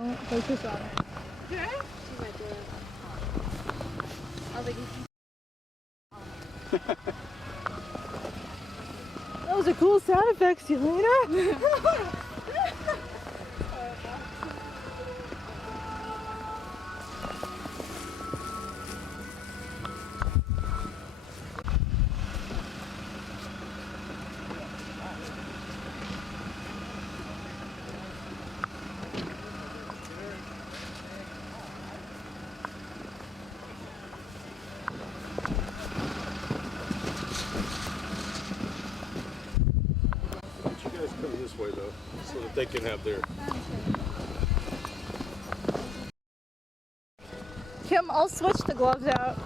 Focus on it. Okay. She might do it. I was like, Those are cool sound effects, Yelena. Come this way though, so that they can have their. Kim, I'll switch the gloves out.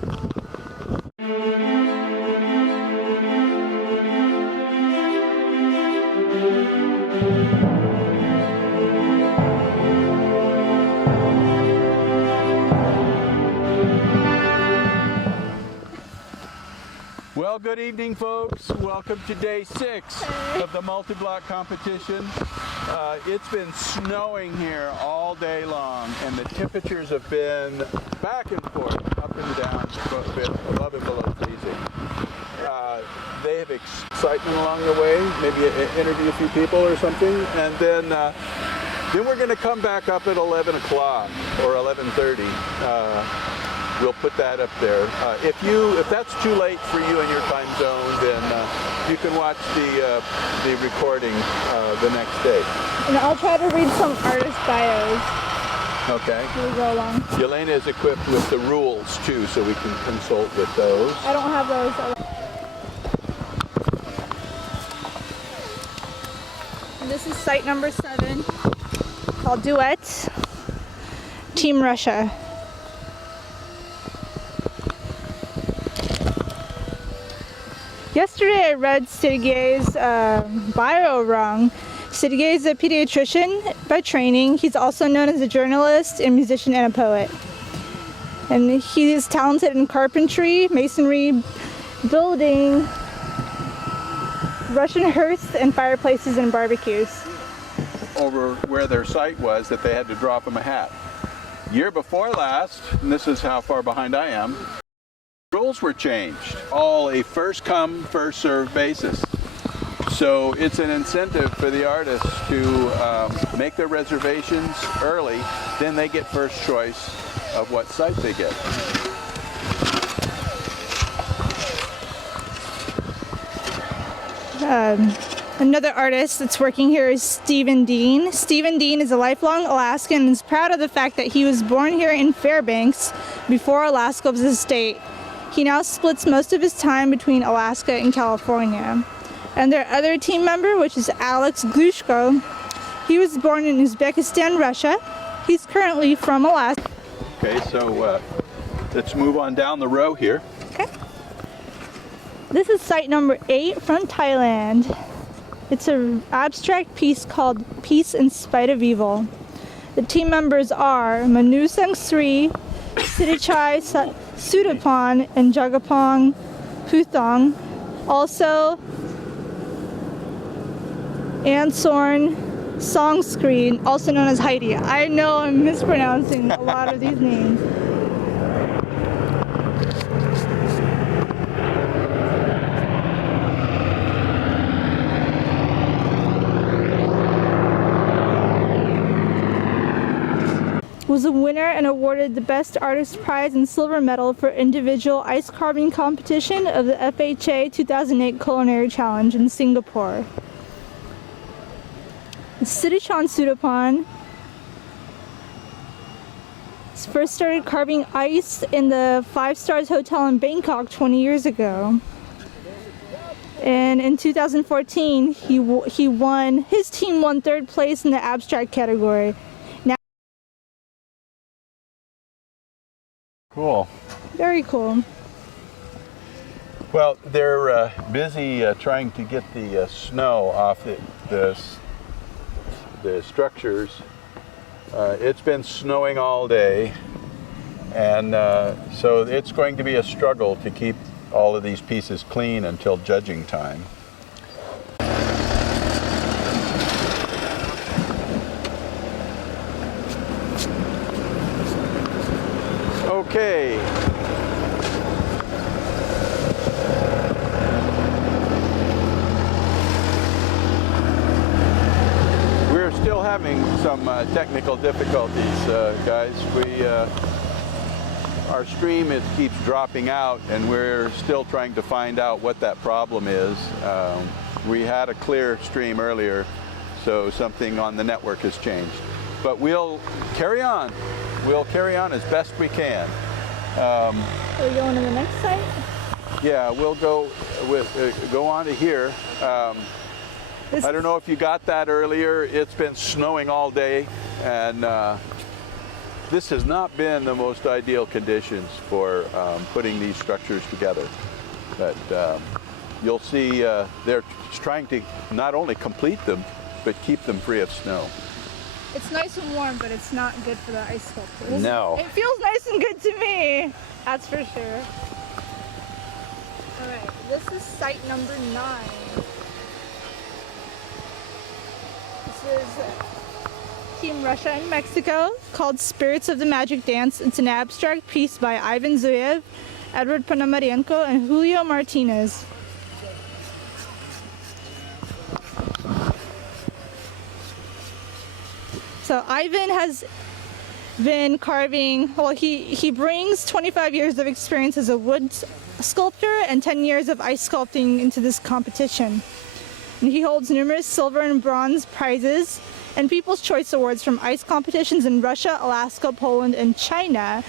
Well, good evening, folks. Welcome to day 6 of the multi-block competition. It's been snowing here all day long, and the temperatures have been back and forth, up and down, above and below freezing. They have excitement along the way, maybe interview a few people or something, and then we're going to come back up at 11 o'clock or 11:30. We'll put that up there. If that's too late for you in your time zone, then you can watch the recording the next day. And I'll try to read some artist bios. Okay. We'll go along. Yelena is equipped with the rules too, so we can consult with those. I don't have those. And this is site number 7, called Duet, Team Russia. Yesterday I read Sergei's bio wrong. Sergei is a pediatrician by training. He's also known as a journalist, a musician, and a poet. And he is talented in carpentry, masonry, building Russian hearths and fireplaces and barbecues. Over where their site was, that they had to drop him a hat. Year before last, and this is how far behind I am, rules were changed. All a first come, first served basis. So it's an incentive for the artists to make their reservations early, then they get first choice of what site they get. Another artist that's working here is Stephen Dean. Stephen Dean is a lifelong Alaskan and is proud of the fact that he was born here in Fairbanks before Alaska was a state. He now splits most of his time between Alaska and California. And their other team member, which is Alex Glushko, he was born in Uzbekistan, Russia. He's currently from Alaska. Okay, so let's move on down the row here. Okay. This is site number 8 from Thailand. It's an abstract piece called Peace in Spite of Evil. The team members are Manu Sang Sri, Sidichai Sudapon, and Jagapong Puthong. Also, Ansorn Songscreen, also known as Heidi. I know I'm mispronouncing a lot of these names. Was a winner and awarded the Best Artist Prize and Silver Medal for Individual Ice Carving Competition of the FHA 2008 Culinary Challenge in Singapore. Siddhichan Sudapon first started carving ice in the 5 Stars Hotel in Bangkok 20 years ago. And in 2014, his team won 3rd place in the abstract category. Cool. Very cool. Well, they're busy trying to get the snow off the structures. It's been snowing all day, and so it's going to be a struggle to keep all of these pieces clean until judging time. Okay. We're still having some technical difficulties, guys. Our stream keeps dropping out, and we're still trying to find out what that problem is. We had a clear stream earlier, so something on the network has changed. But we'll carry on. We'll carry on as best we can. Are we going to the next site? Yeah, we'll go on to here. I don't know if you got that earlier. It's been snowing all day, and this has not been the most ideal conditions for putting these structures together. But you'll see they're trying to not only complete them, but keep them free of snow. It's nice and warm, but it's not good for the ice sculptures. No. It feels nice and good to me, that's for sure. All right, this is site number 9. This is Team Russia and Mexico, called Spirits of the Magic Dance. It's an abstract piece by Ivan Zuyev, Edward Ponomarenko, and Julio Martinez. So Ivan has been carving, well, he brings 25 years of experience as a wood sculptor and 10 years of ice sculpting into this competition. And he holds numerous silver and bronze prizes and People's Choice Awards from ice competitions in Russia, Alaska, Poland, and China.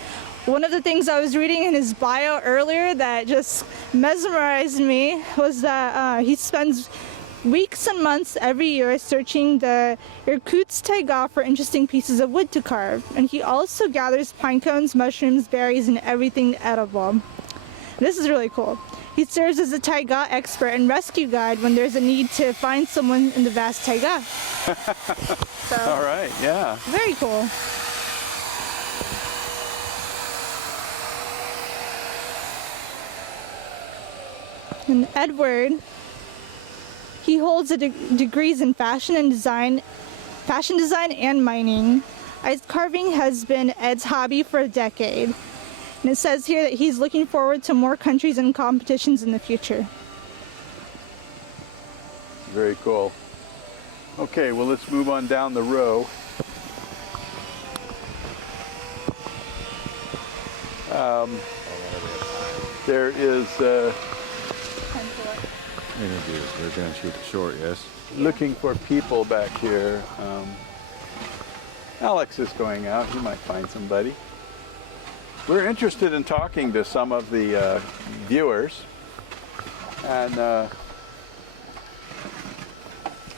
One of the things I was reading in his bio earlier that just mesmerized me was that he spends weeks and months every year searching the Irkutsk taiga for interesting pieces of wood to carve. And he also gathers pine cones, mushrooms, berries, and everything edible. This is really cool. He serves as a taiga expert and rescue guide when there's a need to find someone in the vast taiga. So, all right, yeah. Very cool. And Edward, he holds degrees in fashion design and mining. Ice carving has been Ed's hobby for a decade. And it says here that he's looking forward to more countries and competitions in the future. Very cool. Okay, well, let's move on down the row. There is They're going to shoot it short, yes. looking for people back here. Alex is going out. He might find somebody. We're interested in talking to some of the viewers. And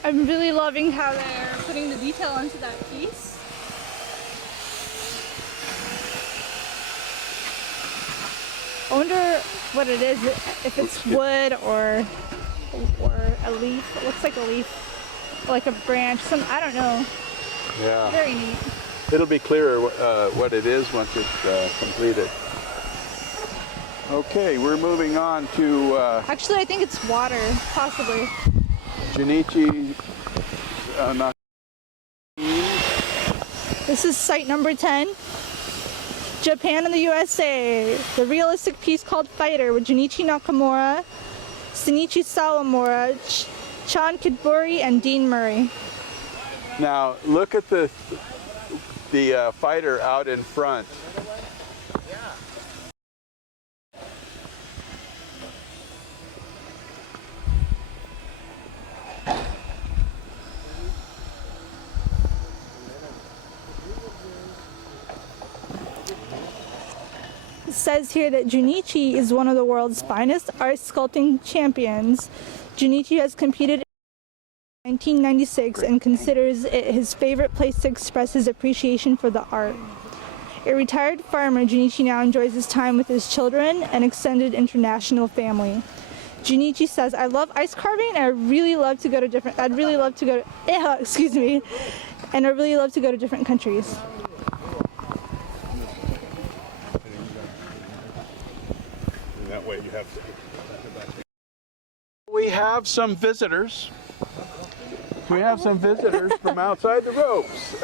I'm really loving how they're putting the detail into that piece. I wonder what it is, if it's wood or a leaf. It looks like a leaf, like a branch, I don't know. yeah, Very neat. it'll be clearer what it is once it's completed. Okay, we're moving on to Actually, I think it's water, possibly. Junichi. This is site number 10. Japan and the USA. The realistic piece called Fighter with Junichi Nakamura, Shinichi Sawamura, Chan Kidburi, and Dean Murray. Now look at the fighter out in front. It says here that Junichi is one of the world's finest art sculpting champions. Junichi has competed in 1996 and considers it his favorite place to express his appreciation for the art. A retired farmer, Junichi now enjoys his time with his children and extended international family. Junichi says, "I love ice carving and I'd really love to go to different countries." That way you have to. We have some visitors. We have some visitors from outside the ropes.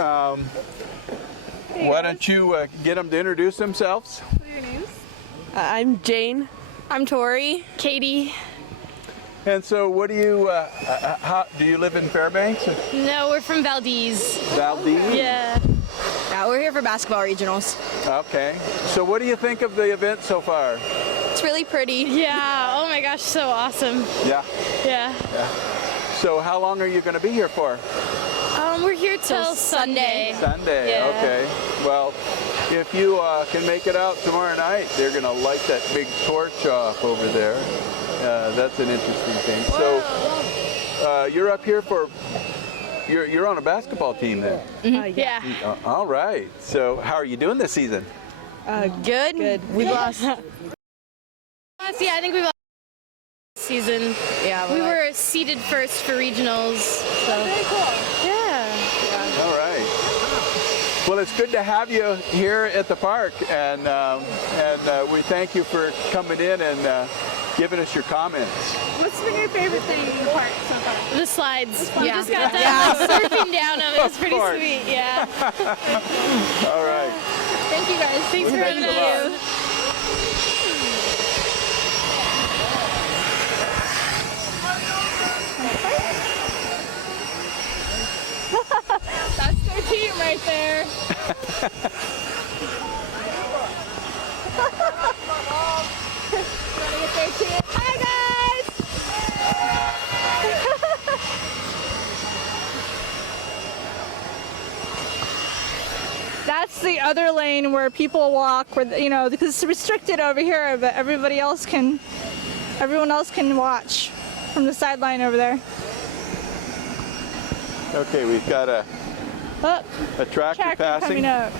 Why don't you get them to introduce themselves? What are your names? I'm Jane. I'm Tori. Katie. And so, what do you? How do you live in Fairbanks? No, we're from Valdez. Valdez? Yeah. Yeah, we're here for basketball regionals. Okay. So, what do you think of the event so far? It's really pretty. Yeah. Oh my gosh, so awesome. Yeah. Yeah. So, how long are you going to be here for? We're here till Sunday. Sunday. Yeah. Okay. Well, if you can make it out tomorrow night, they're going to light that big torch off over there. That's an interesting thing. So, you're up here for. You're on a basketball team then. Yeah. All right. So, how are you doing this season? Good. We lost. Yeah, I think we've lost this season. Yeah, We were seeded first for regionals. So. Very cool. Yeah. All right. Well, it's good to have you here at the park, and we thank you for coming in and giving us your comments. What's been your favorite thing in the park so far? The slides. We Yeah. just got done surfing down them. It was pretty course. sweet. Yeah. All right. Thank you guys. Thanks for Thanks having a lot. us. That's their team right there. Wanna get their team? Hi guys! That's the other lane where people walk, where because it's restricted over here, but everyone else can watch from the sideline over there. Okay, we've got a Oh, tractor tractor passing. coming up.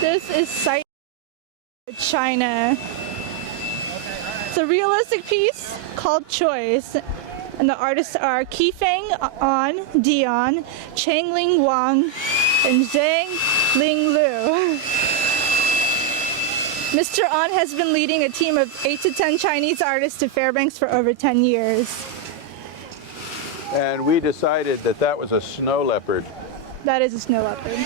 This is Sight China. It's a realistic piece called Choice, and the artists are Qifeng An Dion, Changling Wang, and Zhang Ling Lu. Mr. An has been leading a team of 8 to 10 Chinese artists to Fairbanks for over 10 years. And we decided that that was a snow leopard. That is a snow leopard.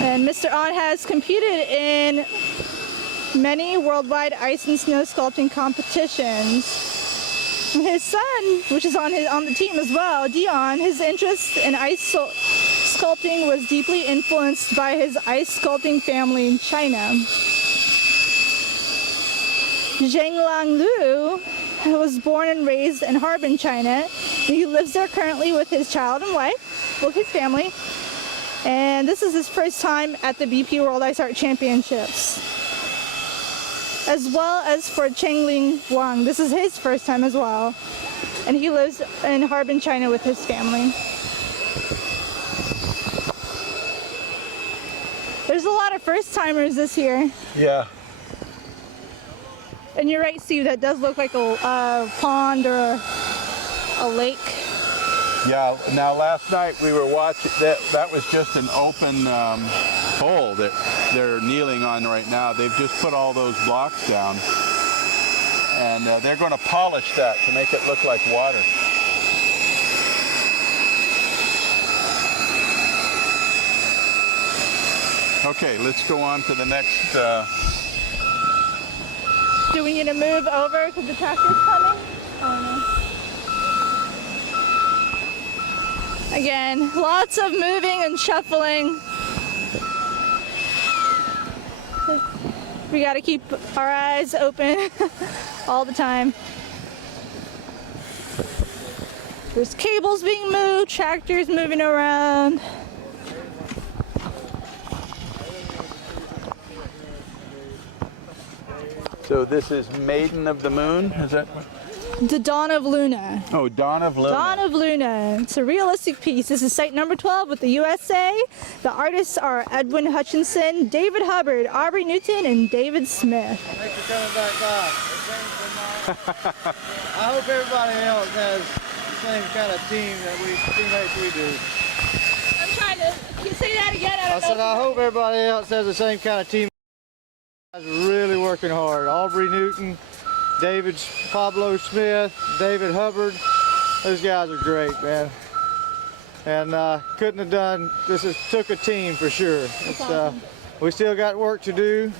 And Mr. An has competed in many worldwide ice and snow sculpting competitions. His son, which is on the team as well, Dion, his interest in ice sculpting was deeply influenced by his ice sculpting family in China. Zhang Lu was born and raised in Harbin, China. He lives there currently with his child and wife, with his family. And this is his first time at the BP World Ice Art Championships. As well as for Changling Wang. This is his first time as well. And he lives in Harbin, China with his family. There's a lot of first timers this year. Yeah. And you're right, Steve, that does look like a pond or a lake. Yeah. Now, last night we were watching. That was just an open hole that they're kneeling on right now. They've just put all those blocks down, and they're going to polish that to make it look like water. Okay, let's go on to the next. Do we need to move over because the tractor's coming? Oh no. Again, lots of moving and shuffling. We gotta keep our eyes open all the time. There's cables being moved, tractors moving around. So this is Maiden of the Moon, is that? The Dawn of Luna. Oh, Dawn of Luna. Dawn of Luna. It's a realistic piece. This is site number 12 with the USA. The artists are Edwin Hutchinson, David Hubbard, Aubrey Newton, and David Smith. Thanks for coming back by. I hope everybody else has the same kind of teammates we do. I'm trying to say that again. I said I hope everybody else has the same kind of team. Guys are really working hard. Aubrey Newton, Pablo Smith, David Hubbard. Those guys are great, man. And couldn't have done this. Took a team for sure. Awesome. We still got work to do.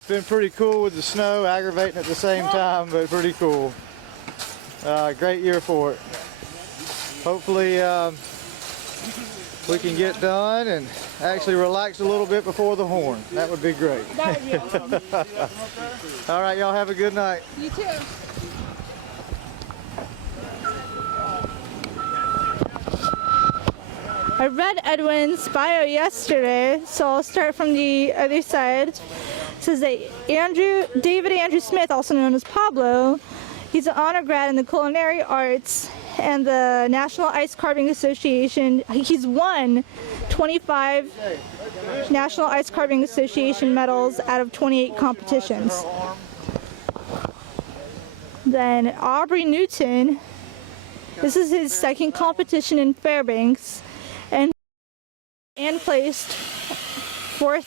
It's been pretty cool with the snow, aggravating at the same time, but pretty cool. Great year for it. Hopefully we can get done and actually relax a little bit before the horn. That would be great. That would be awesome. All right, y'all have a good night. You too. I read Edwin's bio yesterday, so I'll start from the other side. It says that David Andrew Smith, also known as Pablo, he's an honor grad in the culinary arts and the National Ice Carving Association. He's won 25 National Ice Carving Association medals out of 28 competitions. Then Aubrey Newton, this is his second competition in Fairbanks, and placed fourth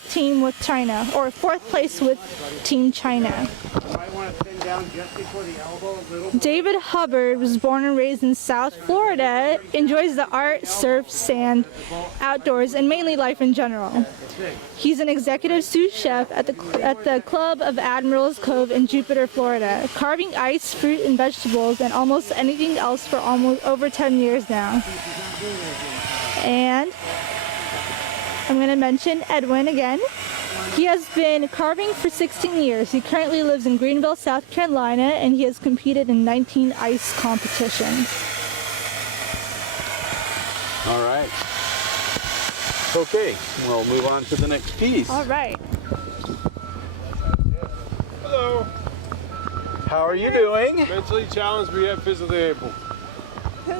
place with Team China. David Hubbard was born and raised in South Florida, enjoys the art, surf, sand, outdoors, and mainly life in general. He's an executive sous chef at the Club of Admirals Cove in Jupiter, Florida, carving ice, fruit, and vegetables, and almost anything else for almost over 10 years now. And I'm going to mention Edwin again. He has been carving for 16 years. He currently lives in Greenville, South Carolina, and he has competed in 19 ice competitions. All right. Okay, we'll move on to the next piece. All right. Hello. How are you doing? Mentally challenged, but yet physically able.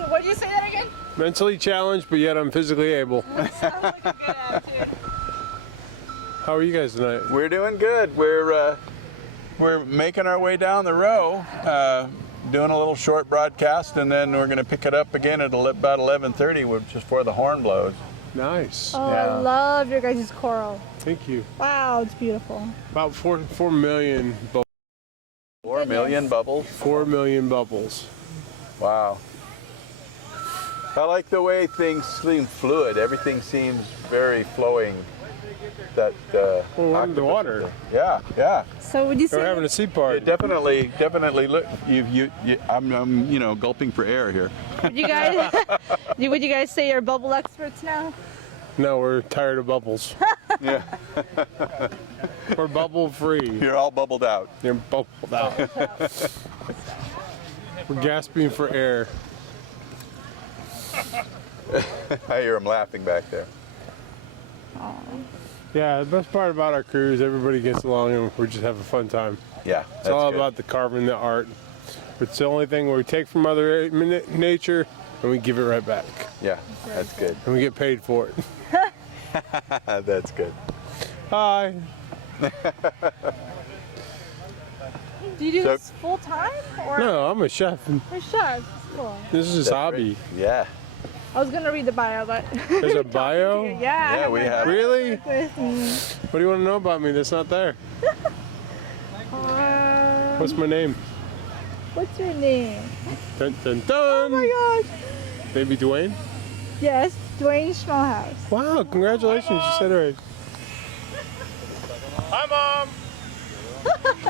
What did you say that again? Mentally challenged, but yet I'm physically able. Sounds like a good attitude. How are you guys tonight? We're doing good. We're making our way down the row, doing a little short broadcast, and then we're going to pick it up again at about 11:30, which is before the horn blows. Nice. Oh, Yeah. I love your guys' coral. Thank you. Wow, it's beautiful. About 4 million bubbles. 4 million bubbles. 4 million bubbles. Wow. I like the way things seem fluid. Everything seems very flowing. That Well, we're octopus underwater. thing. Yeah, yeah. So would you say We're having a sea party. Definitely look. I'm gulping for air here. would you guys say you're bubble experts now? No, we're tired of bubbles. Yeah. We're bubble free. You're all bubbled out. You're bubbled out. We're gasping for air. I hear them laughing back there. Yeah, the best part about our crew is everybody gets along and we just have a fun time. Yeah, It's all about the carving, the art. It's the only thing where we take from Mother Nature and we give it right back. Yeah, that's good. And we get paid for it. That's good. Hi. Do you do this full time or No, I'm a chef. for chef? Cool. This is his That's hobby. great. Yeah. I was gonna read the bio, but There's a bio? yeah. Yeah, we have. Really? With me. What do you want to know about me that's not there? What's my name? What's your name? Dun, dun, dun. Oh my gosh. Maybe Dwayne? Yes, Dwayne Schmalhouse. Wow, congratulations. You said it right. Hi, Mom.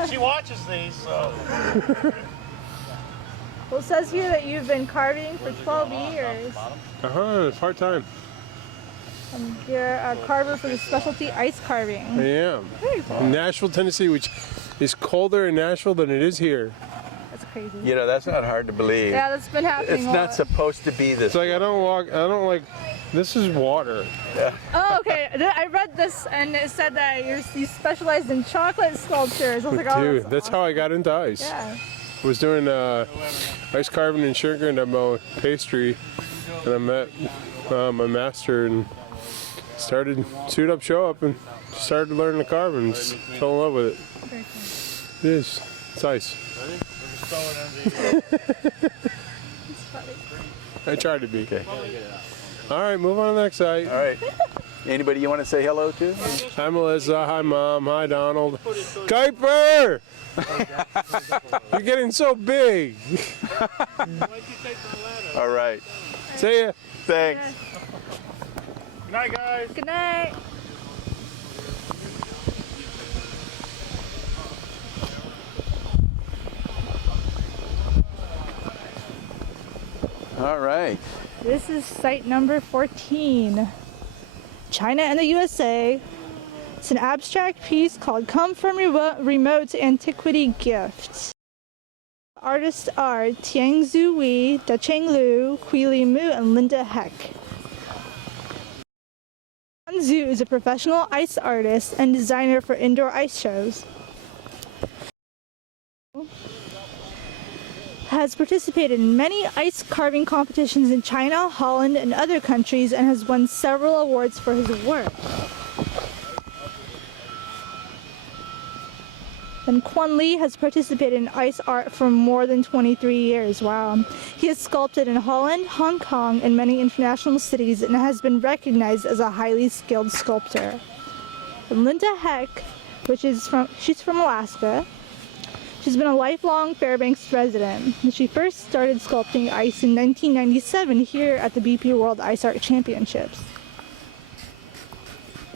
She watches these, so. Well, it says here that you've been carving for 12 years. Part time. You're a carver for the specialty ice carving. I am. Very cool. In Nashville, Tennessee, which is colder in Nashville than it is here. That's crazy. You know, that's not hard to believe. Yeah, that's been happening. It's a not lot. supposed to be this. It's like I don't like, this is water. Oh, okay. I read this and it said that you specialized in chocolate sculptures. I was like, oh, Dude, that's how I got into ice. yeah. was doing ice carving and sugaring at Maui pastry, and I met my master and started suit up, show up, and started learning to carve and just fell in love with it. It is. It's ice. I tried to be. Okay. All right, move on to the next site. All right. Anybody you want to say hello to? Hi, Melissa. Hi, Mom. Hi, Donald. Kuiper! You're getting so big. All right. See ya. Thanks. Good night, guys. Good night. All right. This is site number 14. China and the USA. It's an abstract piece called Come From Remote Antiquity Gifts. Artists are Tiangzu Wei, Dacheng Liu, Li Mu, and Linda Heck. Zhu is a professional ice artist and designer for indoor ice shows. Has participated in many ice carving competitions in China, Holland, and other countries, and has won several awards for his work. And Quan Li has participated in ice art for more than 23 years. Wow. He has sculpted in Holland, Hong Kong, and many international cities, and has been recognized as a highly skilled sculptor. And Linda Heck, she's from Alaska. She's been a lifelong Fairbanks resident. She first started sculpting ice in 1997 here at the BP World Ice Art Championships.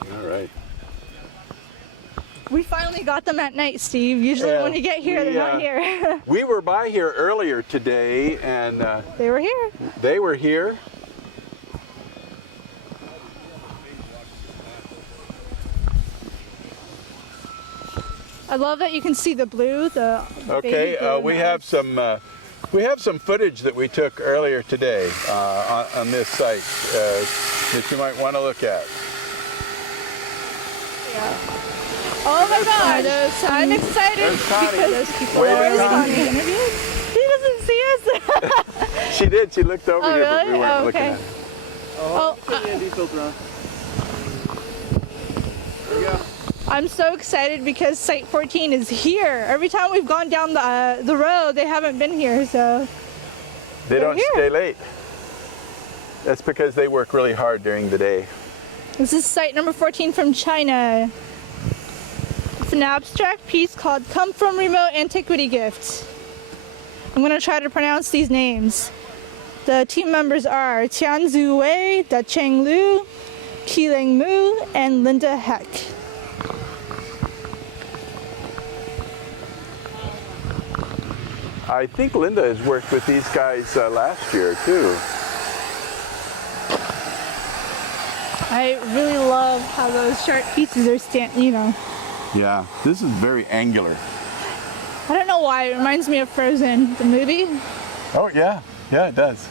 All right. We finally got them at night, Steve. Usually when you get here, they're not here. We were by here earlier today, and They were here. they were here. I love that you can see the blue, the Okay, baby blue in we the have ice. some footage that we took earlier today on this site that you might want to look at. Oh my gosh, I'm excited There's Connie. because those people Waving are Connie. being interviewed. He doesn't see us. She did. She looked over Oh, here, but we really? weren't Oh, looking okay. at it. I'm so excited because Site 14 is here. Every time we've gone down the road, they haven't been here, so. They don't here. stay late. That's because they work really hard during the day. This is site number 14 from China. It's an abstract piece called Come From Remote Antiquity Gifts. I'm going to try to pronounce these names. The team members are Tianzu Wei, Dacheng Liu, Li Mu, and Linda Heck. I think Linda has worked with these guys last year too. I really love how those sharp pieces are Yeah, this is very angular. I don't know why, it reminds me of Frozen, the movie. Oh yeah, yeah it does.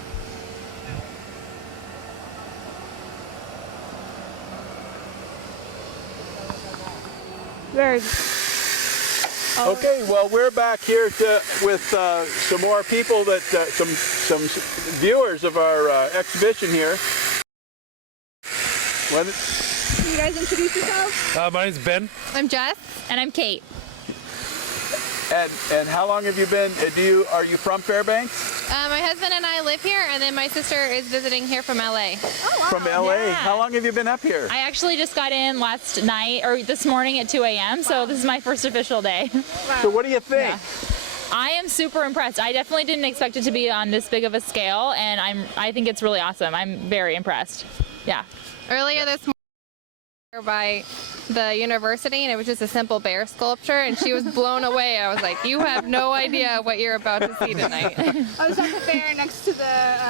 Very good. Okay, well we're back here with some more people that some viewers of our exhibition here. Can you guys introduce yourselves? My name's Ben. I'm Jess. And I'm Kate. And how long have you been? Are you from Fairbanks? My husband and I live here, and then my sister is visiting here from LA. From LA. Yeah. How long have you been up here? I actually just got in last night, or this morning at 2 a.m., so this is my first official day. So what do you think? Yeah. I am super impressed. I definitely didn't expect it to be on this big of a scale, and I think it's really awesome. I'm very impressed. Yeah. Earlier this morning, we were by the university, and it was just a simple bear sculpture, and she was blown away. I was like, you have no idea what you're about to see tonight. I was at the fair next to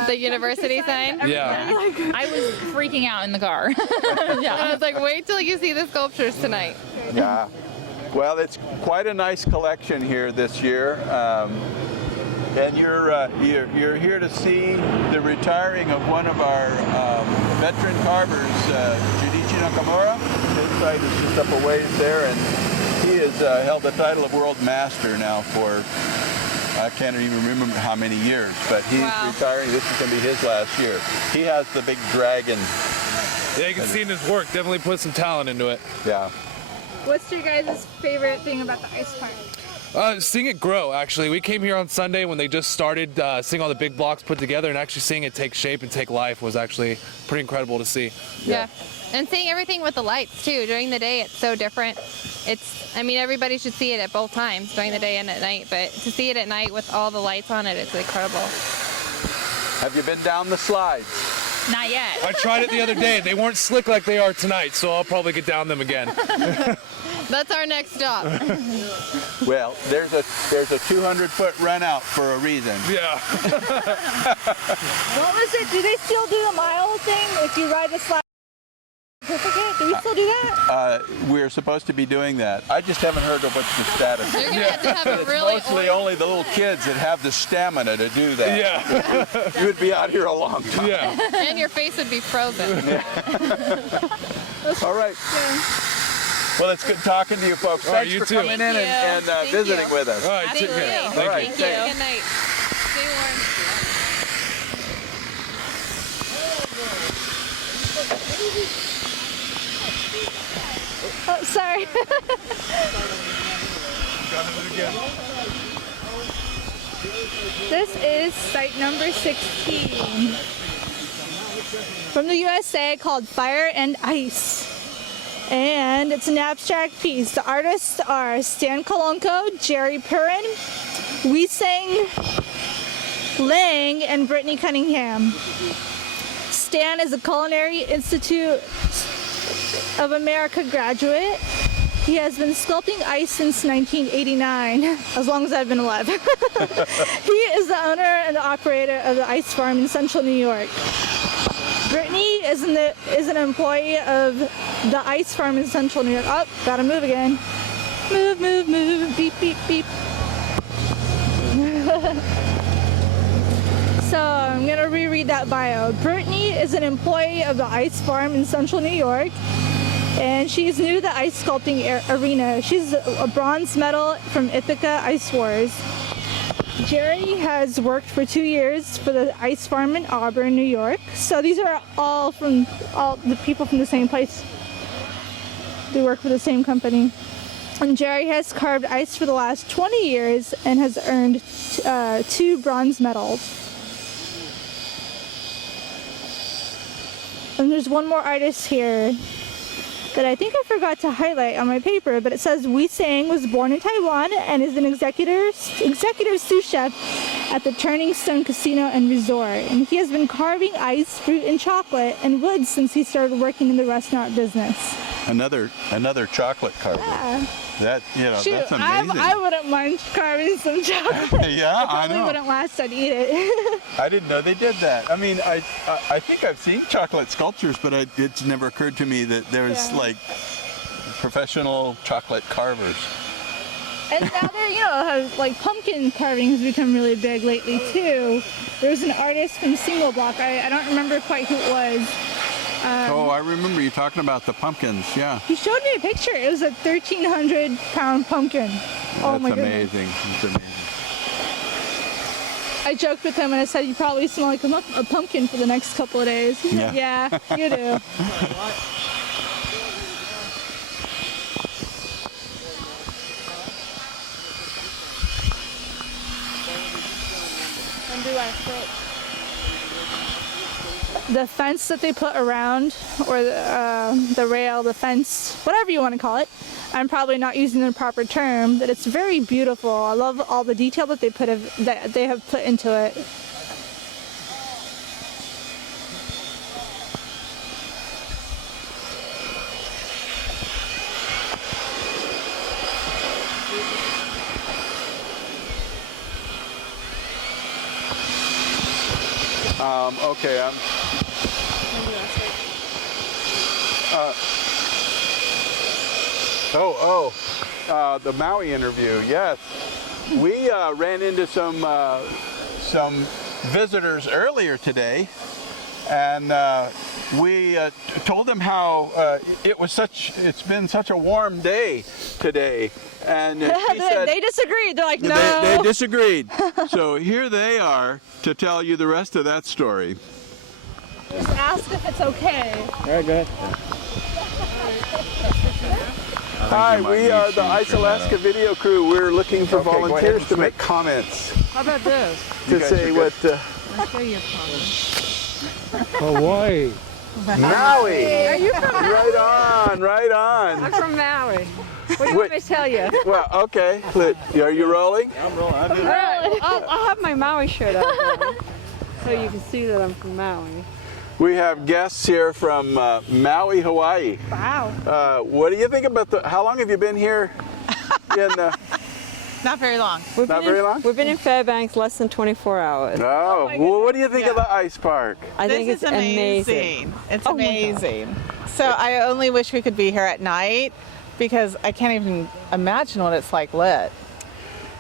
the university sign? Yeah. I was freaking out in the car. And I was like, wait till you see the sculptures tonight. Yeah. Well, it's quite a nice collection here this year. And you're here to see the retiring of one of our veteran carvers, Junichi Nakamura. His site is just up a ways there, and he has held the title of World Master now for I can't even remember how many years, but he's Wow. retiring. This is going to be his last year. He has the big dragon. Yeah, you can see in his work, definitely put some talent into it. Yeah. What's your guys' favorite thing about the ice park? Seeing it grow, actually. We came here on Sunday when they just started seeing all the big blocks put together, and actually seeing it take shape and take life was actually pretty incredible to see. Yeah. And seeing everything with the lights too. During the day, it's so different. I mean, everybody should see it at both times, during the day and at night, but to see it at night with all the lights on it, it's incredible. Have you been down the slides? Not yet. I tried it the other day, and they weren't slick like they are tonight, so I'll probably get down them again. That's our next stop. Well, there's a 200-foot run out for a reason. Yeah. What was it? Do they still do the mile thing if you ride the slide certificate? Do we still do that? We're supposed to be doing that. I just haven't heard of what's the status. You're gonna have to have a It's really mostly only the little kids that have the stamina to do that. Yeah. You would be out here a long time. Yeah. and your face would be frozen. All right. Well, it's good talking to you folks. All right, Thanks you for too. coming in Thank and you. Thank visiting you. with us. All right, take Absolutely. care. All Thank right. you. Thank you. Good night. Stay warm. Oh, sorry. This is site number 16 from the USA called Fire and Ice. And it's an abstract piece. The artists are Stan Kolonko, Jerry Perrin, Wee-Sang Lang, and Brittany Cunningham. Stan is a Culinary Institute of America graduate. He has been sculpting ice since 1989, as long as I've been alive. He is the owner and the operator of the ice farm in central New York. Brittany is an employee of the ice farm in central New York. Oh, gotta move again. Move, move, move, beep, beep, beep. So I'm gonna reread that bio. Brittany is an employee of the ice farm in central New York, and she's new to the ice sculpting arena. She's a bronze medal from Ithaca Ice Wars. Jerry has worked for 2 years for the ice farm in Auburn, New York. So these are all the people from the same place. They work for the same company. And Jerry has carved ice for the last 20 years and has earned 2 bronze medals. And there's one more artist here that I think I forgot to highlight on my paper, but it says Wee-Sang was born in Taiwan and is an executive sous chef at the Turning Stone Casino and Resort. And he has been carving ice, fruit, and chocolate and wood since he started working in the restaurant business. Another chocolate carver. Yeah. That, Shoot, that's amazing. I wouldn't mind carving some chocolate. Yeah, It I probably know. wouldn't last, I'd eat it. I didn't know they did that. I mean, I think I've seen chocolate sculptures, but it's never occurred to me that there's Yeah. like professional chocolate carvers. And now they're, like pumpkin carving has become really big lately too. There was an artist from Single Block. I don't remember quite who it was. Oh, I remember you talking about the pumpkins. Yeah. He showed me a picture. It was a 1,300-pound pumpkin. Oh my That's goodness. amazing. It's amazing. I joked with him and I said, "You probably smell like a pumpkin for the next couple of days." He's like, Yeah. yeah, you do. The fence that they put around, or the rail, the fence, whatever you want to call it, I'm probably not using the proper term, but it's very beautiful. I love all the detail that they have put into it. Okay. The Maui interview. Yes, we ran into some visitors earlier today, and we told them how it's been such a warm day today, and she said, They disagreed. They're like, no. they disagreed. So here they are to tell you the rest of that story. Just ask if it's okay. All right, go ahead. Hi, we are the Ice Alaska video crew. We're looking for volunteers to make comments. How about this? To say what... I'll show you a comment. Hawaii. Maui! Are you from Maui? Right on, right on. I'm from Maui. What do you want me to tell you? Well, okay. Are you rolling? I'll have my Maui shirt on so you can see that I'm from Maui. We have guests here from Maui, Hawaii. Wow. What do you think about how long have you been here? Not very long. Not very long? We've been in Fairbanks less than 24 hours. Oh, well, what do you think of the ice park? I think it's amazing. It's amazing. So I only wish we could be here at night because I can't even imagine what it's like lit.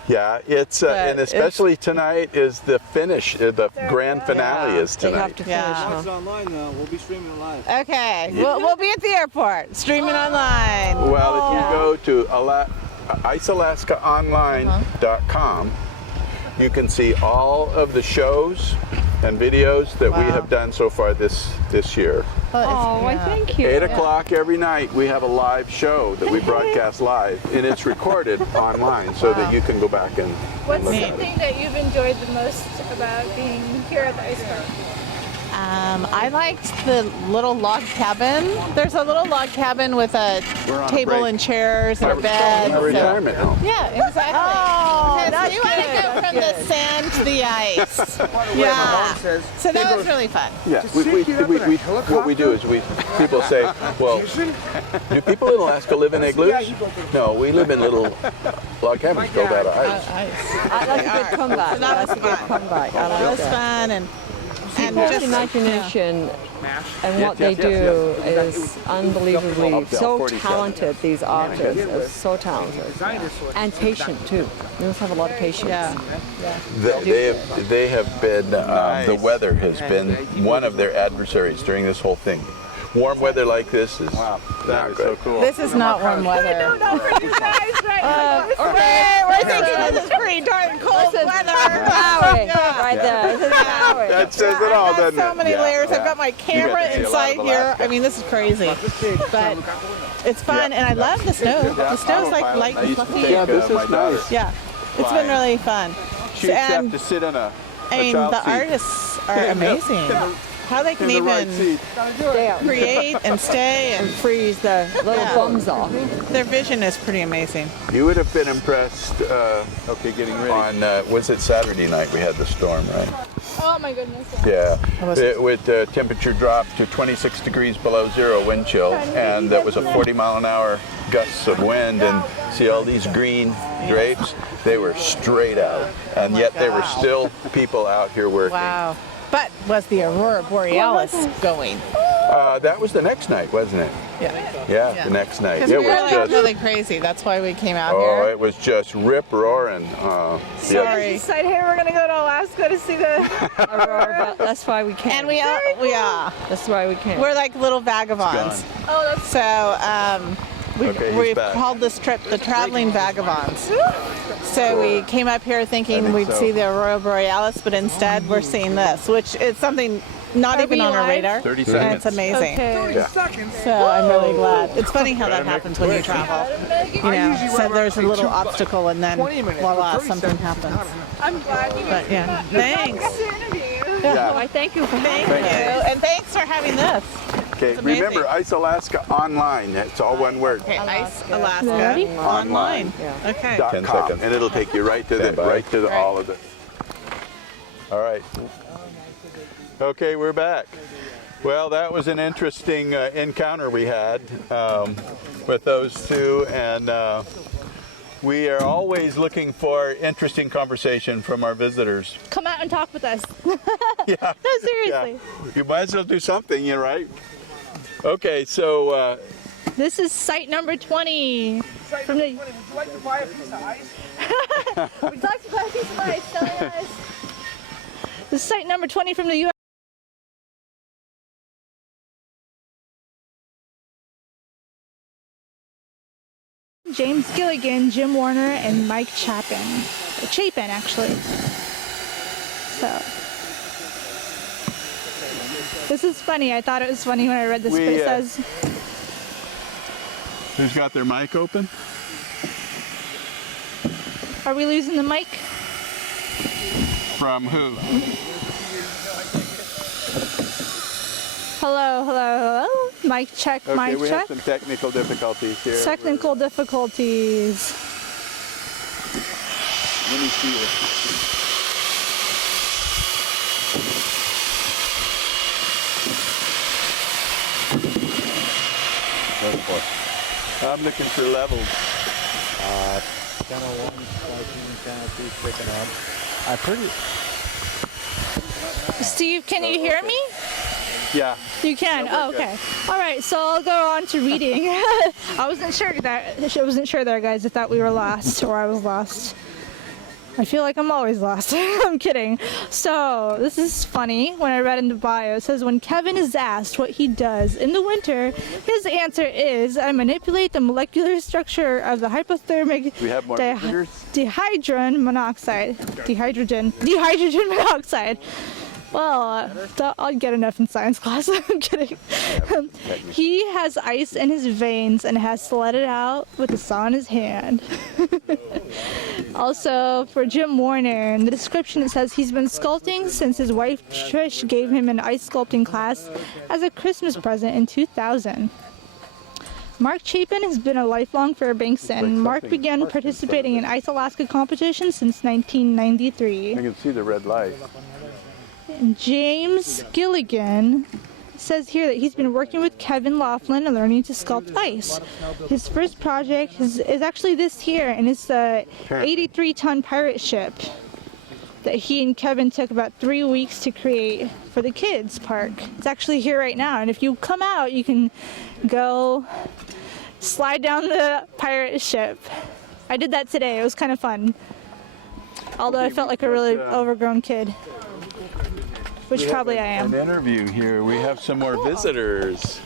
Yeah, it's and especially tonight is the finish. The grand finale is They tonight. have to finish. Yeah. It's online though. We'll be streaming live. Okay, we'll be at the airport streaming online. Well, if you go to icealaskaonline.com, you can see all of the shows and videos that we have done so far this year. Oh, why thank you. 8 o'clock every night we have a live show that we broadcast live, and it's recorded online so that you can go back and What's look the at it. thing that you've enjoyed the most about being here at the ice park? I liked the little log cabin. There's a little log cabin with a We're on a table break. and chairs and a bed. A retirement home. Yeah, exactly. Oh, Because that's you want to good. go from the sand to the ice. Yeah. So that was really fun. Yeah, what we do is people say, well, do people in Alaska live in igloos? No, we live in little log cabins built out of ice. I like a good comeback. So that was That's a good fun. comeback. I It like was that. fun and People's just imagination and what they yes, do yes. is unbelievably so 47. talented. These artists are so talented and patient too. They must have a lot of patience. They have been, the weather has been one of their adversaries during this whole thing. Warm weather like this is not good. So cool. this is not warm weather. For you guys right now. We're thinking this is pretty darn cold weather. Maui, right there. This is Maui. That says it all, I've got doesn't it? so many Yeah, layers. yeah. I've got my You camera get to see a lot inside of here. Alaska. I mean, this is crazy. But it's fun, and I love the snow. The snow's like light and fluffy. Yeah, this is nice. Yeah, it's been really fun. She used to have And to sit on a I mean, child the seat. artists are amazing. How they can In the right even seat. create and stay, and Freeze the little bums off. their vision is pretty amazing. You would have been impressed Getting ready. on, was it Saturday night we had the storm, right? Oh my goodness. Yeah, with the temperature dropped to 26 degrees below zero wind chill, and that was a 40-mile-an-hour gusts of wind, and see all these green drapes? They were straight out, and yet there were still people out here working. Wow. But was the Aurora Borealis going? That was the next night, wasn't it? Yeah, the next night. Because It we were was like just, really crazy. That's why we came out oh, here. it was just rip-roaring. Sorry. Decided, hey, we're gonna go to Alaska to see the. Aurora, but that's why we came. And we are. That's why we came. We're like little vagabonds. Oh, that's. So Okay, he's we've back. called this trip the Traveling Vagabonds. So we came up here thinking we'd see the Aurora Borealis, but instead we're seeing this, which is something not even we on our live? radar. 30 And seconds. it's amazing. Okay. So I'm really glad. It's funny how that happens when you travel. You know, so there's a little obstacle and then voila, something happens. I'm glad you But yeah, thanks. I thank you for Thank you. And thanks for having this. Okay, It's amazing. remember, Ice Alaska Online. It's all one word. Okay, Ice Alaska online. Okay. .com, and it'll take you right to the all of it. All right. Okay, we're back. Well, that was an interesting encounter we had with those two, and we are always looking for interesting conversation from our visitors. come out and talk with us. Yeah. No, seriously. Yeah. You might as well do something, you're right. Okay, so This is site number 20 from the. Would you like to buy a piece of ice? Would you like to buy a piece of ice? This is site number 20 from the U.S. James Gilligan, Jim Warner, and Mike Chapin. Chapin, actually. So, this is funny. I thought it was funny when I read this, but it says... Who's got their mic open? Are we losing the mic? From who? Hello, hello, hello. Mic check, Okay, mic we check. have some technical difficulties here. Technical difficulties. Let me see it. I'm looking for levels. Channel 1, channel 2 picking up. I pretty. Steve, can you hear me? Yeah. You can. Yeah, Oh, we're okay. All right. So I'll go on to reading. I wasn't sure there, guys. I thought we were lost, or I was lost. I feel like I'm always lost. I'm kidding. So this is funny. When I read in the bio, it says when Kevin is asked what he does in the winter, his answer is, "I manipulate the molecular structure of the hypothermic We have more visitors. dehydrogen monoxide. Dehydrogen monoxide." Well, I'll get enough in science class. I'm kidding. He has ice in his veins and has to let it out with a saw in his hand. Also, for Jim Warner, in the description it says he's been sculpting since his wife Trish gave him an ice sculpting class as a Christmas present in 2000. Mark Chapin has been a lifelong Fairbanksan. Mark began participating in Ice Alaska competitions since 1993. I can see the red light. James Gilligan says here that he's been working with Kevin Laughlin and learning to sculpt ice. His first project is actually this here, and it's the 83-ton pirate ship that he and Kevin took about 3 weeks to create for the kids park. It's actually here right now, and if you come out, you can go slide down the pirate ship. I did that today. It was kind of fun. Although I felt like a really overgrown kid. Which probably I am. An interview here. We have some more visitors.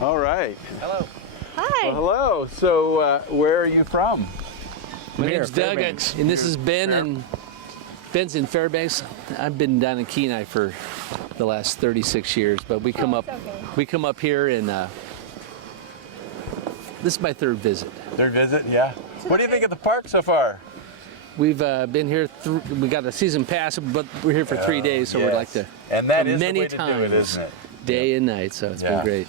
All right. Hello. Hi. Well, hello. So, where are you from? My name's Doug, and this is Ben, and Ben's in Fairbanks. I've been down in Kenai for the last 36 years, but we come up here, and this is my third visit. Third visit, yeah. What do you think of the park so far? We've been here. We got a season pass, but we're here for 3 days, so we'd like to. And that come is many the way to times, do it, isn't it? Day and night, so it's been great.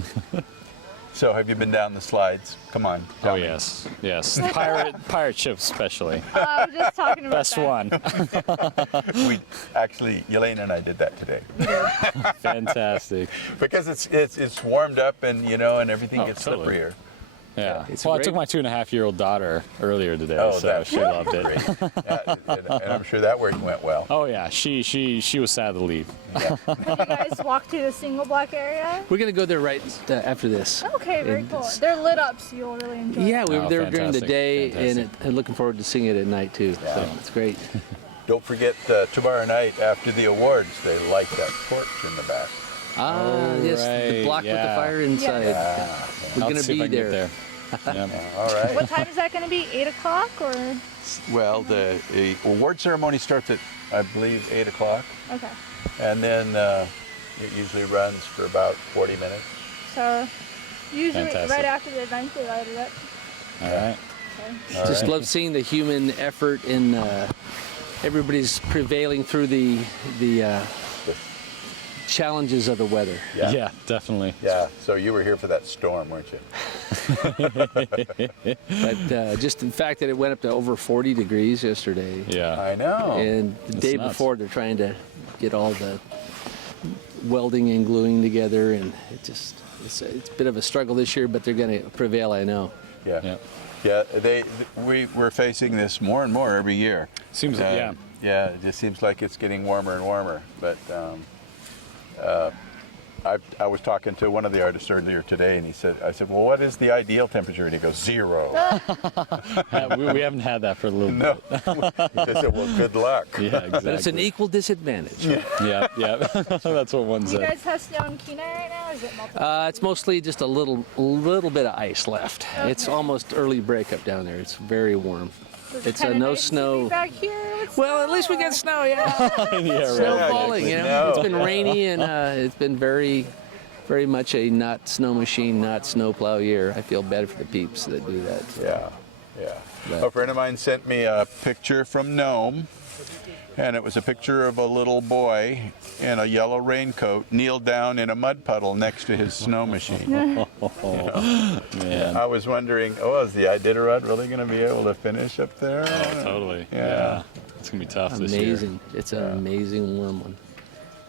So, have you been down the slides? Come on. Oh yes, yes. Pirate ship especially. I was just talking about Best one. We actually, Yelena and I did that today. Fantastic. Because it's warmed up and and everything gets slipperier. Yeah. Well, I took my 2.5-year-old daughter earlier today, Oh, so she loved it. Great. And I'm sure that went well. Oh yeah, she was sad to leave. Did you guys walk through the single block area? We're gonna go there right after this. Okay, very And cool. They're lit up, so you'll really enjoy Yeah, it. we were there during the fantastic, day, and looking forward to seeing it at night too. So it's great. Don't forget tomorrow night after the awards, they light that torch in the back. Yes, the block with the fire inside. Yeah. We're I'll gonna see if I be can get there. All right. What time is that going to be? 8 o'clock or? Well, the award ceremony starts at, I believe, 8 o'clock. Okay. And then it usually runs for about 40 minutes. So usually Fantastic. right after the event they light it up. All right. Okay. Just love seeing the human effort and everybody's prevailing through the challenges of the weather. Yeah, definitely. Yeah, so you were here for that storm, weren't you? But just the fact that it went up to over 40 degrees yesterday. Yeah. I know. And the day nuts. before, they're trying to get all the welding and gluing together, and it's a bit of a struggle this year, but they're going to prevail, I know. Yeah. We're facing this more and more every year. Seems Yeah, it just seems like it's getting warmer and warmer. But I was talking to one of the artists earlier today, and I said, well, what is the ideal temperature? And he goes, 0. we haven't had that for a little No. bit. I said, well, good luck. Yeah, exactly. But it's an equal disadvantage. Yeah. That's what one Do you said. guys have snow in Kenai right now, or is it multiple? It's mostly just a little bit of ice left. Okay. It's almost early breakup down there. It's very warm. It's kinda no nice to snow. be back here with Well, at snow. least we get snow, yeah. Yeah, Snow right. falling, you know. No. It's been rainy and it's been very much a not snow machine, not snow plow year. I feel bad for the peeps that do that. Yeah. A friend of mine sent me a picture from Nome, and it was a picture of a little boy in a yellow raincoat kneeled down in a mud puddle next to his snow machine. Man. I was wondering, is the Iditarod really going to be able to finish up there? Oh, totally. Yeah. It's going to be tough this year. Amazing. It's an amazing warm one.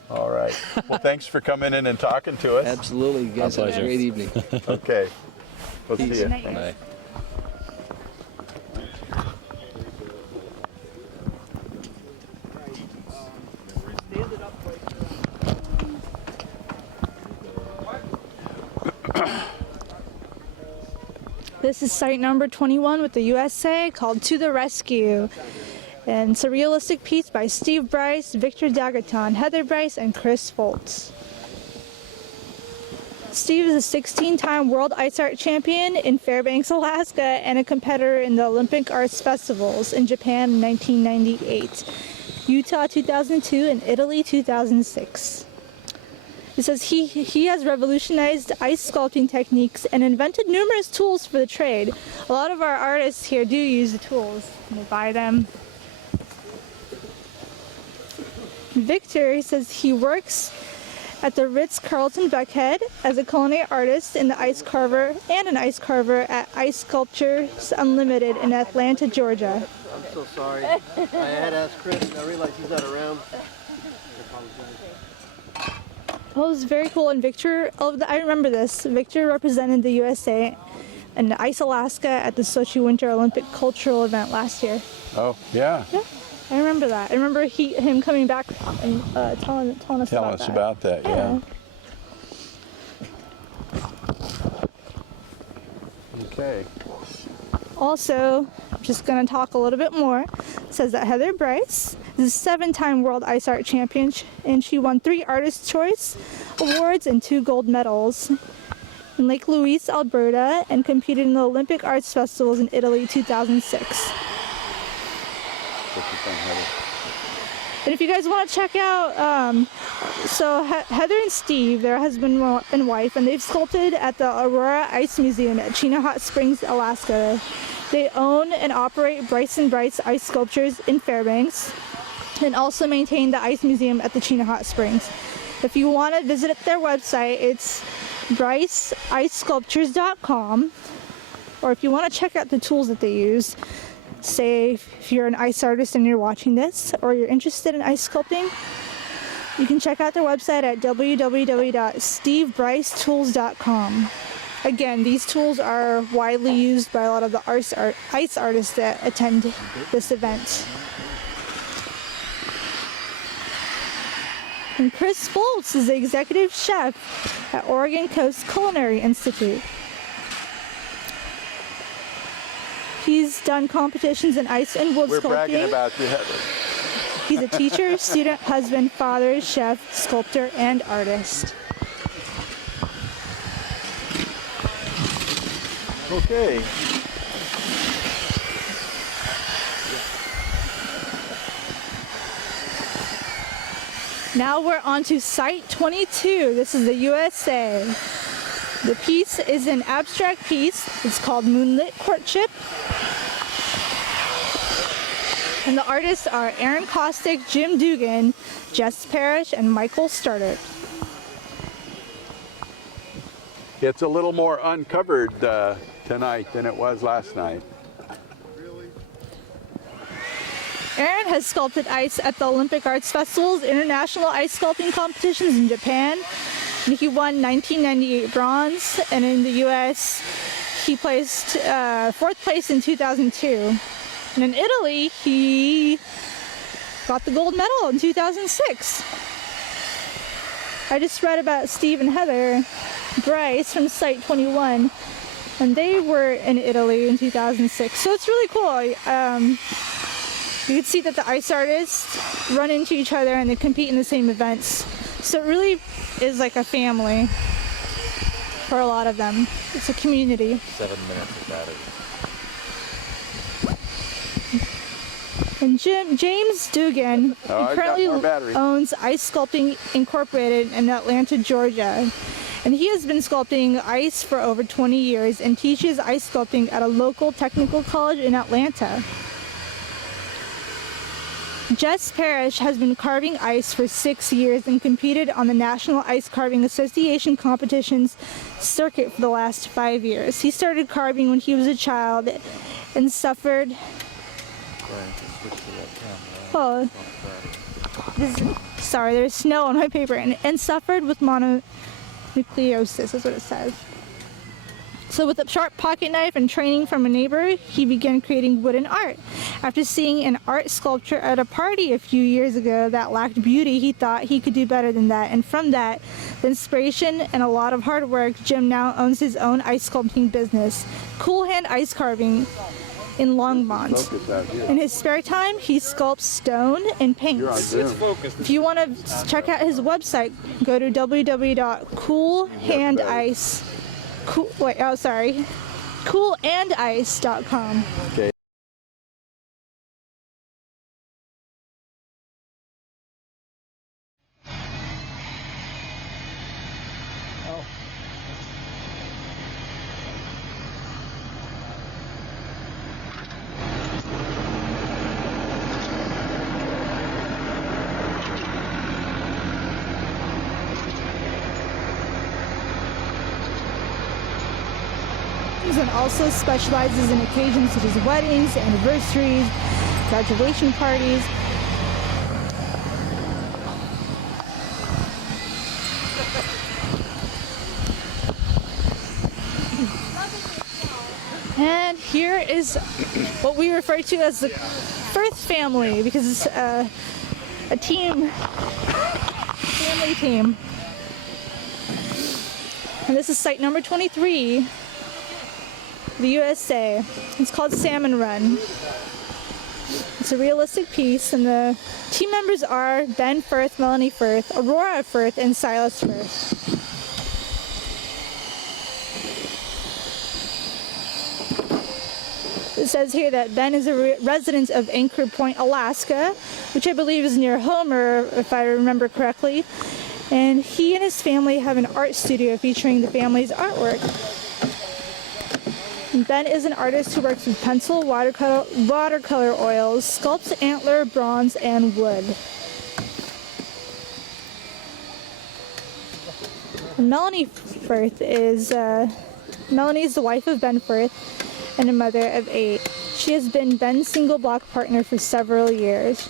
All right. Well, thanks for coming in and talking to us. Absolutely. You guys have a great evening. Okay. We'll see Peace. you. Bye. This is site number 21 with the USA called To the Rescue. And it's a realistic piece by Steve Bryce, Victor Dagaton, Heather Bryce, and Chris Foltz. Steve is a 16-time World Ice Art Champion in Fairbanks, Alaska, and a competitor in the Olympic Arts Festivals in Japan in 1998, Utah 2002, and Italy 2006. It says he has revolutionized ice sculpting techniques and invented numerous tools for the trade. A lot of our artists here do use the tools. They buy them. Victor, he says he works at the Ritz-Carlton Buckhead as a culinary artist and an ice carver at Ice Sculptures Unlimited in Atlanta, Georgia. I'm so sorry. I had asked Chris, and I realized he's not around. Well, it was very cool. And Victor, I remember this. Victor represented the USA in Ice Alaska at the Sochi Winter Olympic Cultural Event last year. Oh, yeah. Yeah, I remember that. I remember him coming back and telling us about that. Yeah. Okay. Also, I'm just going to talk a little bit more. It says that Heather Bryce is a 7-time World Ice Art Champion, and she won 3 Artist Choice Awards and 2 gold medals in Lake Louise, Alberta, and competed in the Olympic Arts Festivals in Italy 2006. And if you guys want to check out, so Heather and Steve, their husband and wife, and they've sculpted at the Aurora Ice Museum at Chena Hot Springs, Alaska. They own and operate Bryce & Bryce Ice Sculptures in Fairbanks and also maintain the Ice Museum at the Chena Hot Springs. If you want to visit their website, it's bryceicesculptures.com. Or if you want to check out the tools that they use, say if you're an ice artist and you're watching this or you're interested in ice sculpting, you can check out their website at www.stevebrycetools.com. Again, these tools are widely used by a lot of the ice artists that attend this event. And Chris Foltz is the executive chef at Oregon Coast Culinary Institute. He's done competitions in ice and wood sculpting. We're bragging about you, Heather. He's a teacher, student, husband, father, chef, sculptor, and artist. Okay. Now we're on to Site 22. This is the USA. The piece is an abstract piece. It's called Moonlit Courtship. And the artists are Aaron Kostick, Jim Dugan, Jess Parrish, and Michael Starter. It's a little more uncovered tonight than it was last night. Aaron has sculpted ice at the Olympic Arts Festivals, international ice sculpting competitions in Japan. And he won 1998 bronze, and in the U.S. he placed 4th place in 2002. And in Italy, he got the gold medal in 2006. I just read about Steve and Heather Bryce from Site 21, and they were in Italy in 2006. So it's really cool. You can see that the ice artists run into each other and they compete in the same events. So it really is like a family for a lot of them. It's a community. 7 minutes of battery. And James Dugan currently owns Ice Sculpting Incorporated in Atlanta, Georgia. And he has been sculpting ice for over 20 years and teaches ice sculpting at a local technical college in Atlanta. Jess Parrish has been carving ice for 6 years and competed on the National Ice Carving Association competitions circuit for the last 5 years. He started carving when he was a child and suffered... Oh, sorry, there's snow on my paper, and suffered with mononucleosis, is what it says. So with a sharp pocket knife and training from a neighbor, he began creating wooden art. After seeing an art sculpture at a party a few years ago that lacked beauty, he thought he could do better than that. And from that, the inspiration and a lot of hard work, Jim now owns his own ice sculpting business, Cool Hand Ice Carving, in Longmont. In his spare time, he sculpts stone and paints. If you want to check out his website, go to coolandice.com. Okay. And also specializes in occasions such as weddings, anniversaries, graduation parties. And here is what we refer to as the Firth family, because it's a team, family team. And this is site number 23. The USA. It's called Salmon Run. It's a realistic piece, and the team members are Ben Firth, Melanie Firth, Aurora Firth, and Silas Firth. It says here that Ben is a resident of Anchor Point, Alaska, which I believe is near Homer, if I remember correctly. And he and his family have an art studio featuring the family's artwork. Ben is an artist who works with pencil, watercolor oils, sculpts antler, bronze, and wood. Melanie Firth is Melanie is the wife of Ben Firth and a mother of 8. She has been Ben's single block partner for several years.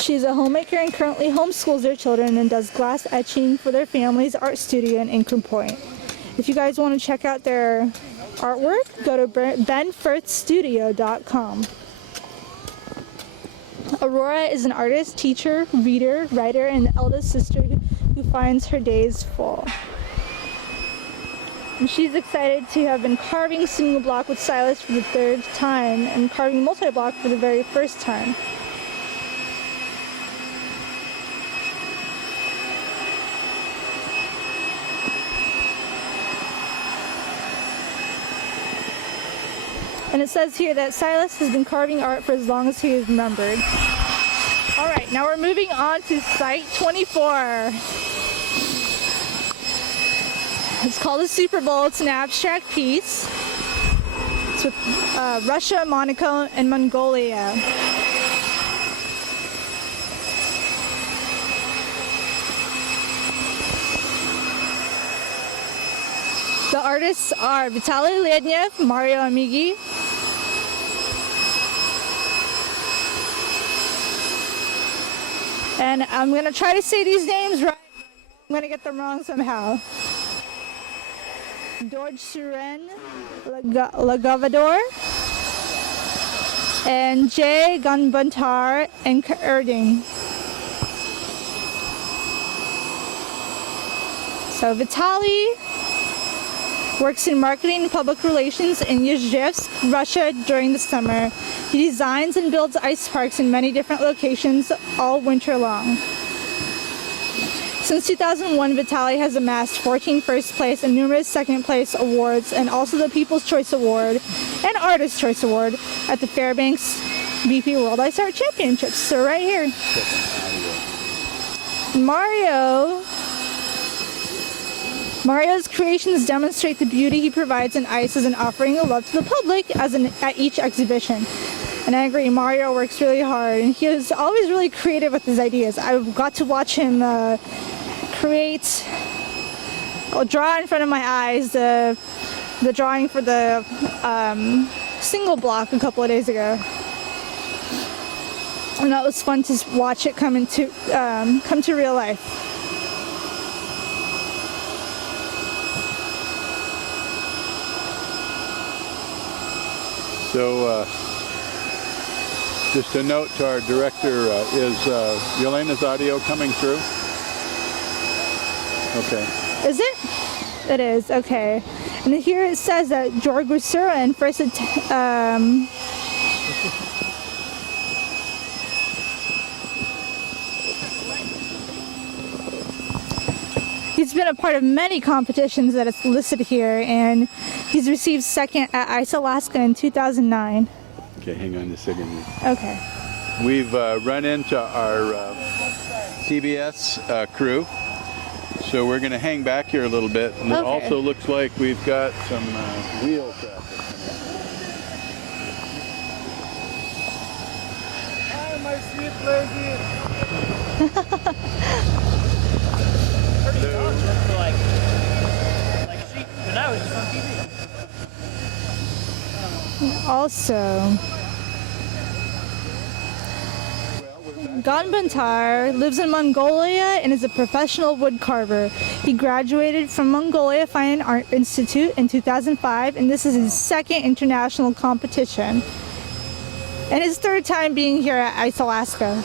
She's a homemaker and currently homeschools their children and does glass etching for their family's art studio in Anchor Point. If you guys want to check out their artwork, go to benfirthstudio.com. Aurora is an artist, teacher, reader, writer, and the eldest sister who finds her days full. And she's excited to have been carving single block with Silas for the 3rd time and carving multi-block for the very first time. And it says here that Silas has been carving art for as long as he is remembered. All right, now we're moving on to Site 24. It's called the Super Bowl. It's an abstract piece. It's with Russia, Monaco, and Mongolia. The artists are Vitaly Lednev, Mario Amigi, and I'm going to try to say these names right. I'm going to get them wrong somehow. George Suren Lagovador and Jay Gunbuntar and Erding. So Vitaly works in marketing and public relations in Yezhevsk, Russia during the summer. He designs and builds ice parks in many different locations all winter long. Since 2001, Vitaly has amassed 14 first place and numerous second place awards, and also the People's Choice Award and Artist Choice Award at the Fairbanks BP World Ice Art Championships. So right here. Mario's creations demonstrate the beauty he provides in ice as an offering of love to the public at each exhibition. And I agree, Mario works really hard, and he is always really creative with his ideas. I've got to watch him draw in front of my eyes the drawing for the single block a couple of days ago. And that was fun to watch it come to real life. So just a note to our director, is Yelena's audio coming through? Okay. Is it? It is, okay. And here it says that George Gusura in first he's been a part of many competitions that it's listed here, and he's received second at Ice Alaska in 2009. Okay, hang on a second. Okay. We've run into our CBS crew, so we're going to hang back here a little bit. And It also looks like we've got some wheel traffic coming in. My sweet lady. When I was just on TV. Also, Ganbantar lives in Mongolia and is a professional wood carver. He graduated from Mongolia Fine Art Institute in 2005, and this is his second international competition and his third time being here at Ice Alaska.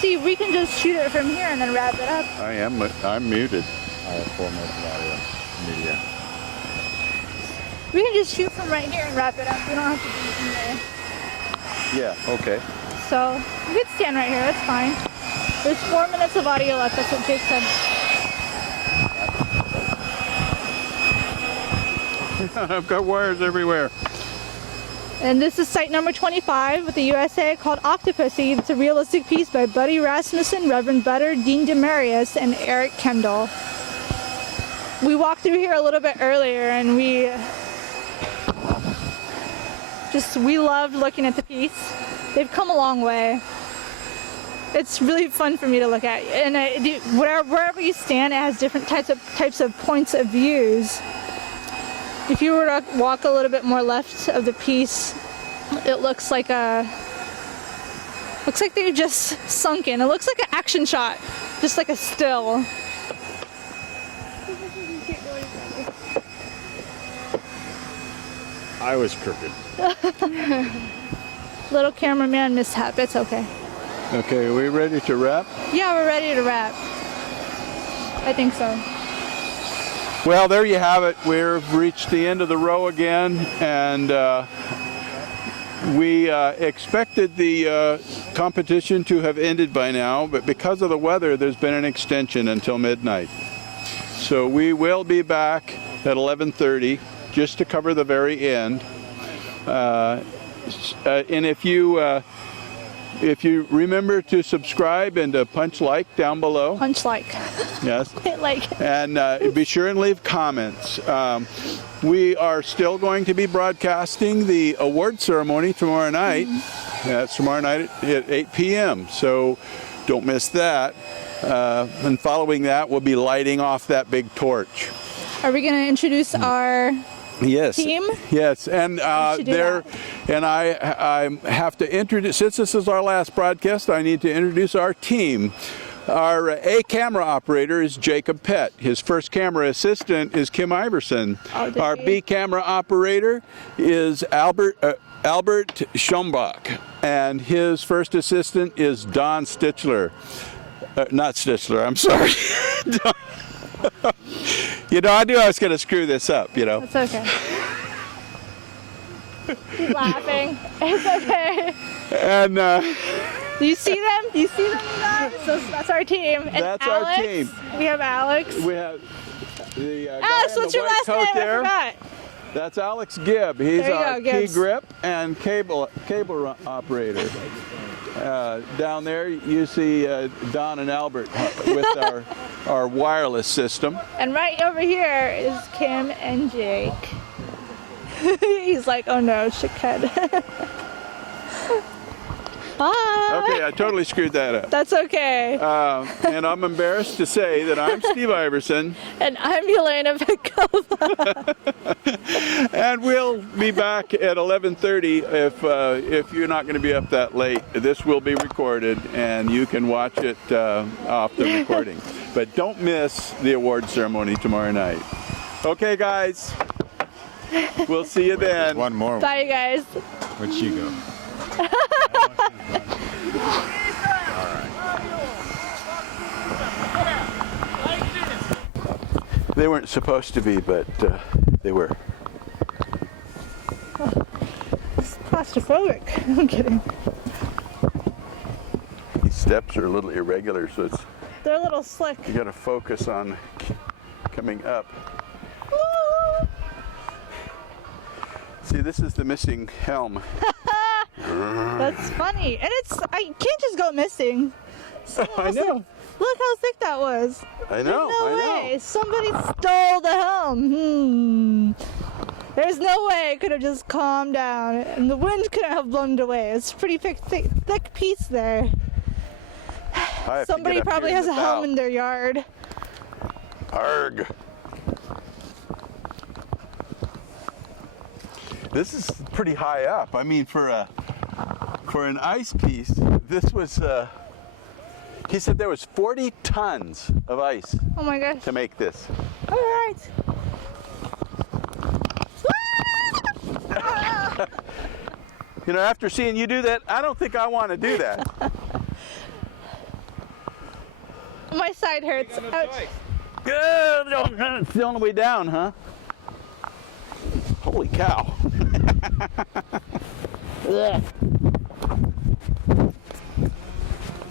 See, we can just shoot it from here and then wrap it up. I'm muted. I have 4 minutes of audio media. We can just shoot from right here and wrap it up. We don't have to do it in there. Yeah, okay. So, we could stand right here, that's fine. There's 4 minutes of audio left, that's what Jake said. I've got wires everywhere. And this is site number 25 with the USA called Octopussy. It's a realistic piece by Buddy Rasmussen, Reverend Butter, Dean Demarius, and Eric Kendall. We walked through here a little bit earlier and we loved looking at the piece. They've come a long way. It's really fun for me to look at. And wherever you stand, it has different types of points of views. If you were to walk a little bit more left of the piece, it looks like they just sunk in. It looks like an action shot, just like a still. I was crooked. Little cameraman mishap, it's okay. Okay, are we ready to wrap? Yeah, we're ready to wrap. I think so. Well, there you have it. We've reached the end of the row again, and we expected the competition to have ended by now, but because of the weather, there's been an extension until midnight. So we will be back at 11:30 just to cover the very end. And if you remember to subscribe and to punch like down below. Punch like. Yes. Hit like. And be sure and leave comments. We are still going to be broadcasting the award ceremony tomorrow night. That's tomorrow night at 8 p.m. So don't miss that. And following that, we'll be lighting off that big torch. Are we going to introduce our team? Yes, and I have to introduce, since this is our last broadcast, I need to introduce our team. Our A camera operator is Jacob Pett. His first camera assistant is Kim Iverson. Our B camera operator is Albert Schombach, and his first assistant is Don Stichler. Not Stichler, I'm sorry. You know, I knew I was going to screw this up, you know. It's okay. Keep laughing. It's okay. And do you see them? Do you see them, you guys? That's our team. And that's Alex, our team. We have Alex. We have the Alex, guy in what's the your white last coat name? there. I forgot. That's Alex Gibb. He's There you our go, key Gibbs. grip and cable operator. Down there you see Don and Albert with our wireless system. And right over here is Kim and Jake. He's like, oh no, shithead. Bye. Okay, I totally screwed that up. That's okay. And I'm embarrassed to say that I'm Steve Iverson. And I'm Elena Pekova. And we'll be back at 11:30 if you're not going to be up that late. This will be recorded and you can watch it off the recording. But don't miss the award ceremony tomorrow night. Okay, guys. We'll see you then. One more. Bye, you guys. Where'd she go? They weren't supposed to be, but they were. It's claustrophobic. I'm kidding. These steps are a little irregular, so They're a little slick. you got to focus on coming up. See, this is the missing helm. That's funny. And I can't just go missing. I know. Look how thick that was. I know. There's no way. Somebody stole the helm. There's no way it could have just calmed down. And the wind couldn't have blown it away. It's a pretty thick piece there. Somebody probably has a helm in their yard. Arg. This is pretty high up. I mean, for an ice piece, this was. He said there was 40 tons of ice. Oh my gosh. To make this. All right. You know, after seeing you do that, I don't think I want to do that. My side hurts. Ouch. It's the only way down, huh? Holy cow.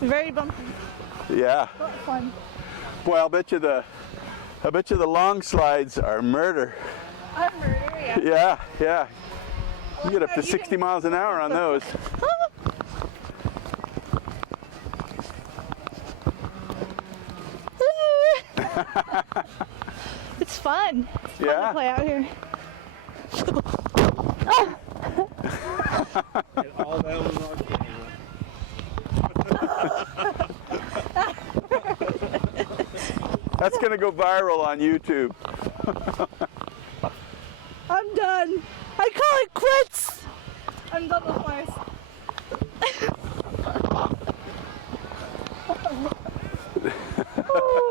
Very bumpy. Yeah. But fun. Boy, I bet you the long slides are murder. I'm murder, yeah. Yeah, yeah. You get up to 60 miles an hour on those. It's fun. It's fun Yeah. to play out here. All that was on That's gonna go viral on YouTube. I'm done. I call it quits. I'm done with mine. Oh.